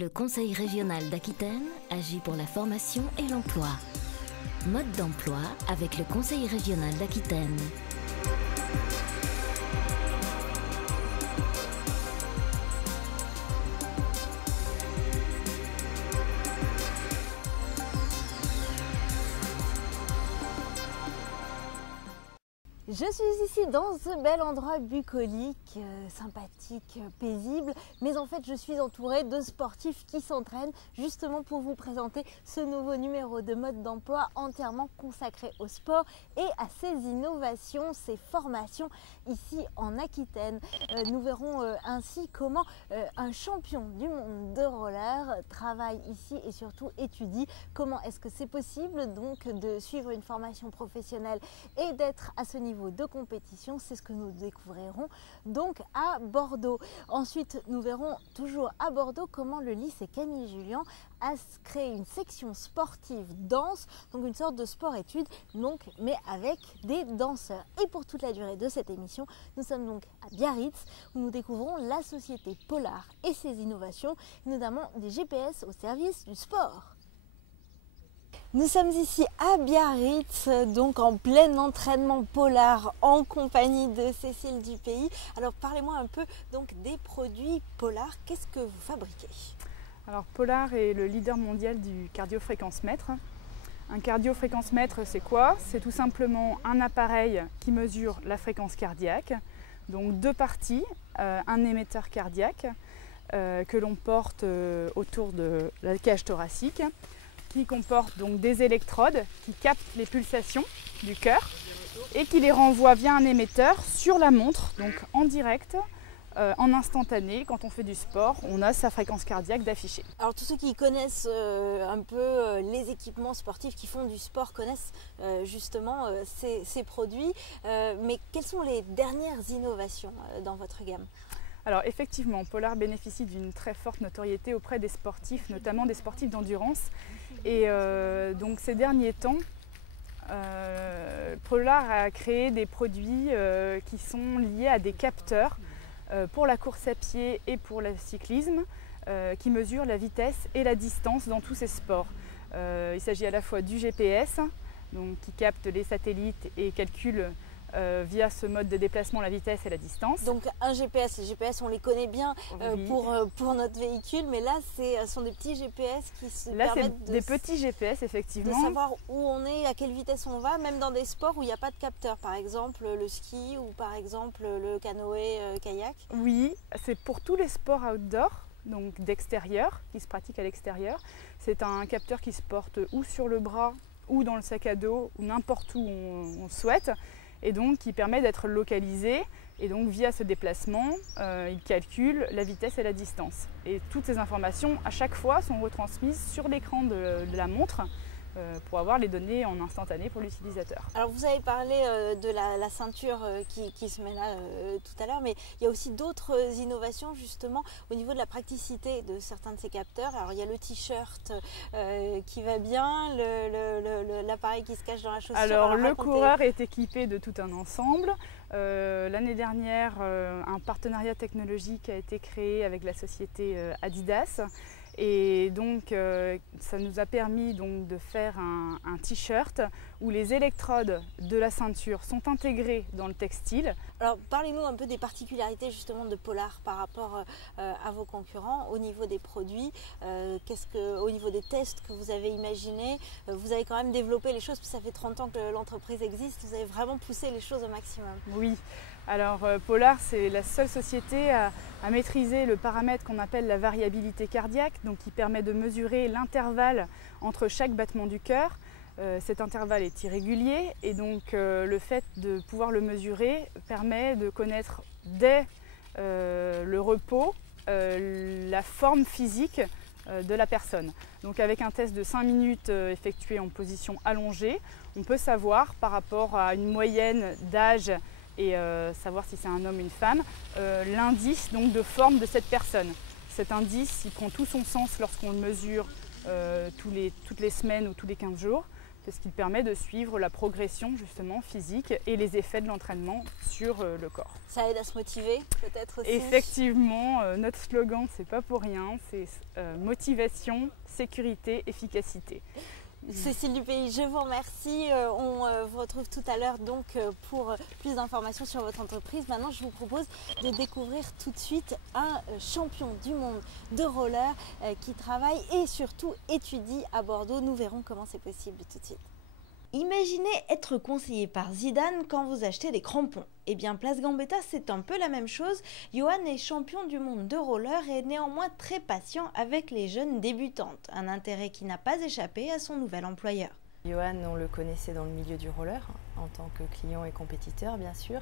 Le Conseil régional d'Aquitaine agit pour la formation et l'emploi. Mode d'emploi avec le Conseil régional d'Aquitaine. Je suis ici dans ce bel endroit bucolique, sympathique, paisible, mais en fait je suis entourée de sportifs qui s'entraînent justement pour vous présenter ce nouveau numéro de Mode d'emploi entièrement consacré au sport et à ses innovations, ses formations ici en Aquitaine. Nous verrons ainsi comment un champion du monde de roller travaille ici et surtout étudie comment est-ce que c'est possible donc de suivre une formation professionnelle et d'être à ce niveau de compétition. C'est ce que nous découvrirons donc à Bordeaux. Ensuite, nous verrons toujours à Bordeaux comment le lycée Camille Jullian a créé une section sportive danse, donc une sorte de sport-études, donc mais avec des danseurs. Et pour toute la durée de cette émission, nous sommes donc à Biarritz où nous découvrons la société Polar et ses innovations, notamment des GPS au service du sport. Nous sommes ici à Biarritz, donc en plein entraînement Polar en compagnie de Cécile Dupays. Alors parlez-moi un peu donc des produits Polar, qu'est-ce que vous fabriquez? Alors Polar est le leader mondial du cardiofréquencemètre. Un cardiofréquencemètre, c'est quoi? C'est tout simplement un appareil qui mesure la fréquence cardiaque. Donc deux parties, un émetteur cardiaque que l'on porte autour de la cage thoracique, qui comporte donc des électrodes qui captent les pulsations du cœur et qui les renvoient via un émetteur sur la montre, donc en direct, en instantané. Quand on fait du sport, on a sa fréquence cardiaque d'afficher. Alors tous ceux qui connaissent un peu les équipements sportifs, qui font du sport, connaissent justement ces produits. Mais quelles sont les dernières innovations dans votre gamme? Alors effectivement, Polar bénéficie d'une très forte notoriété auprès des sportifs, notamment des sportifs d'endurance. Et donc ces derniers temps, Polar a créé des produits qui sont liés à des capteurs pour la course à pied et pour le cyclisme, qui mesurent la vitesse et la distance dans tous ces sports. Il s'agit à la fois du GPS, donc, qui capte les satellites et calcule via ce mode de déplacement la vitesse et la distance. Donc un GPS, les GPS on les connaît bien oui. pour notre véhicule, mais là ce sont des petits GPS qui se là, permettent des petits GPS effectivement. De savoir où on est, à quelle vitesse on va, même dans des sports où il n'y a pas de capteur, par exemple le ski ou par exemple le canoë-kayak. Oui, c'est pour tous les sports outdoor, donc d'extérieur, qui se pratiquent à l'extérieur. C'est un capteur qui se porte ou sur le bras ou dans le sac à dos ou n'importe où on souhaite, et donc qui permet d'être localisé, et donc via ce déplacement, il calcule la vitesse et la distance. Et toutes ces informations, à chaque fois, sont retransmises sur l'écran de la montre pour avoir les données en instantané pour l'utilisateur. Alors vous avez parlé de la ceinture qui se met là tout à l'heure, mais il y a aussi d'autres innovations justement au niveau de la praticité de certains de ces capteurs. Alors il y a le t-shirt qui va bien, l'appareil qui se cache dans la chaussure. Alors le coureur est équipé de tout un ensemble. L'année dernière, un partenariat technologique a été créé avec la société Adidas. Et donc ça nous a permis donc de faire un t-shirt où les électrodes de la ceinture sont intégrées dans le textile. Alors parlez-nous un peu des particularités justement de Polar par rapport à vos concurrents au niveau des produits. Au niveau des tests que vous avez imaginés, vous avez quand même développé les choses, parce que ça fait 30 ans que l'entreprise existe, vous avez vraiment poussé les choses au maximum. Oui. Alors Polar, c'est la seule société à maîtriser le paramètre qu'on appelle la variabilité cardiaque, donc qui permet de mesurer l'intervalle entre chaque battement du cœur. Cet intervalle est irrégulier et donc le fait de pouvoir le mesurer permet de connaître dès le repos la forme physique de la personne. Donc avec un test de 5 minutes effectué en position allongée, on peut savoir par rapport à une moyenne d'âge et savoir si c'est un homme ou une femme, l'indice donc de forme de cette personne. Cet indice, il prend tout son sens lorsqu'on le mesure toutes les semaines ou tous les 15 jours, parce qu'il permet de suivre la progression justement physique et les effets de l'entraînement sur le corps. Ça aide à se motiver peut-être aussi. Effectivement, notre slogan, c'est pas pour rien, c'est motivation, sécurité, efficacité. Cécile Dupaix, je vous remercie. On vous retrouve tout à l'heure donc pour plus d'informations sur votre entreprise. Maintenant, je vous propose de découvrir tout de suite un champion du monde de roller qui travaille et surtout étudie à Bordeaux. Nous verrons comment c'est possible tout de suite. Imaginez être conseillé par Zidane quand vous achetez des crampons. Eh bien, Place Gambetta, c'est un peu la même chose. Johan est champion du monde de roller et est néanmoins très patient avec les jeunes débutantes. Un intérêt qui n'a pas échappé à son nouvel employeur. Johan, on le connaissait dans le milieu du roller, en tant que client et compétiteur bien sûr.